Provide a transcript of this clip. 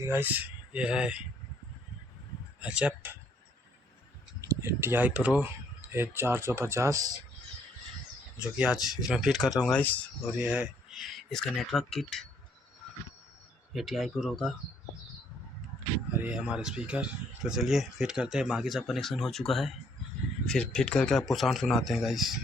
देखिए गाइस, ये है HF TI Pro H450 जो कि आज इसमें फिट कर रहा हूँ गाइस। और ये है इसका नेटवर्क किट ये TI Pro का, और ये हमारा स्पीकर। तो चलिए फिट करते हैं। बाकी सब कनेक्शन हो चुका है, फिर फिट करके आपको साउंड सुनाते हैं गाइस।